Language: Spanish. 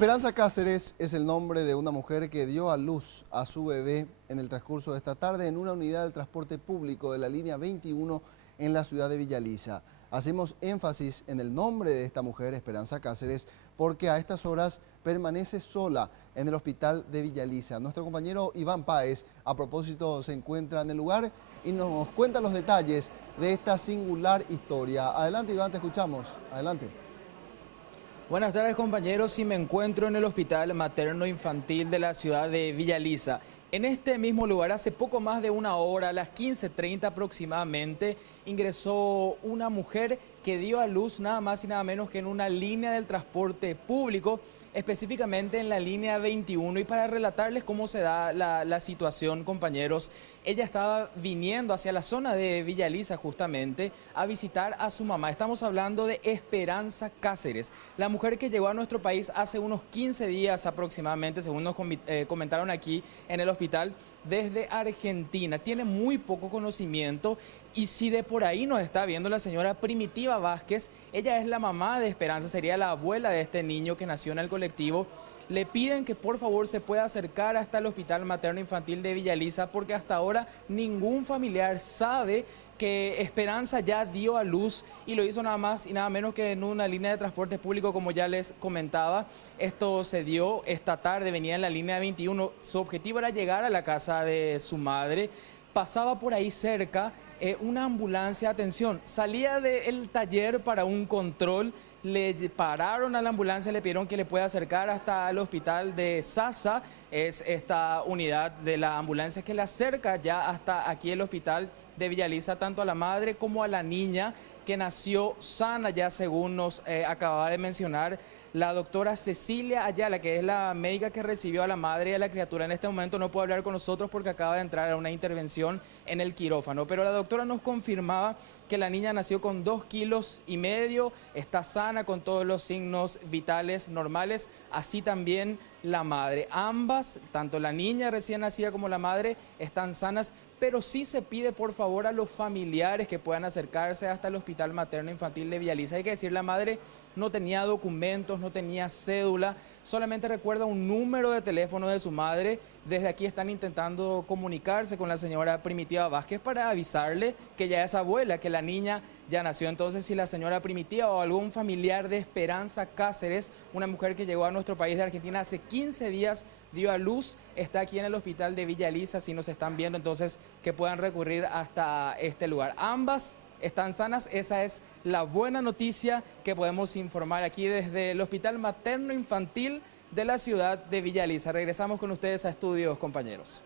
Esperanza Cáceres es el nombre de una mujer que dio a luz a su bebé en el transcurso de esta tarde en una unidad del transporte público de la línea 21 en la ciudad de Villaliza. Hacemos énfasis en el nombre de esta mujer, Esperanza Cáceres, porque a estas horas permanece sola en el hospital de Villaliza. Nuestro compañero Iván Páez, a propósito, se encuentra en el lugar y nos cuenta los detalles de esta singular historia. Adelante, Iván, te escuchamos. Adelante. Buenas tardes, compañeros, y me encuentro en el Hospital Materno Infantil de la ciudad de Villaliza. En este mismo lugar, hace poco más de una hora, a las 15:30 aproximadamente, ingresó una mujer que dio a luz nada más y nada menos que en una línea del transporte público, específicamente en la línea 21. Y para relatarles cómo se da la situación, compañeros, ella estaba viniendo hacia la zona de Villaliza justamente a visitar a su mamá. Estamos hablando de Esperanza Cáceres, la mujer que llegó a nuestro país hace unos 15 días aproximadamente, según nos comentaron aquí en el hospital, desde Argentina. Tiene muy poco conocimiento y si de por ahí nos está viendo la señora Primitiva Vázquez, ella es la mamá de Esperanza, sería la abuela de este niño que nació en el colectivo. Le piden que por favor se pueda acercar hasta el Hospital Materno Infantil de Villaliza porque hasta ahora ningún familiar sabe que Esperanza ya dio a luz y lo hizo nada más y nada menos que en una línea de transporte público, como ya les comentaba. Esto se dio esta tarde, venía en la línea 21, su objetivo era llegar a la casa de su madre, pasaba por ahí cerca una ambulancia, atención, salía del taller para un control, le pararon a la ambulancia, le pidieron que le pueda acercar hasta el hospital de Sasa, es esta unidad de la ambulancia que le acerca ya hasta aquí el hospital de Villaliza, tanto a la madre como a la niña que nació sana ya, según nos acababa de mencionar la doctora Cecilia Ayala, que es la médica que recibió a la madre y a la criatura. En este momento no puede hablar con nosotros porque acaba de entrar a una intervención en el quirófano, pero la doctora nos confirmaba que la niña nació con 2,5 kilos, está sana con todos los signos vitales normales, así también la madre. Ambas, tanto la niña recién nacida como la madre, están sanas, pero sí se pide por favor a los familiares que puedan acercarse hasta el Hospital Materno Infantil de Villaliza. Hay que decir, la madre no tenía documentos, no tenía cédula, solamente recuerda un número de teléfono de su madre. Desde aquí están intentando comunicarse con la señora Primitiva Vázquez para avisarle que ya es abuela, que la niña ya nació. Entonces, si la señora Primitiva o algún familiar de Esperanza Cáceres, una mujer que llegó a nuestro país de Argentina hace 15 días, dio a luz, está aquí en el hospital de Villaliza, si nos están viendo, entonces que puedan recurrir hasta este lugar. Ambas están sanas, esa es la buena noticia que podemos informar aquí desde el Hospital Materno Infantil de la ciudad de Villaliza. Regresamos con ustedes a estudios, compañeros.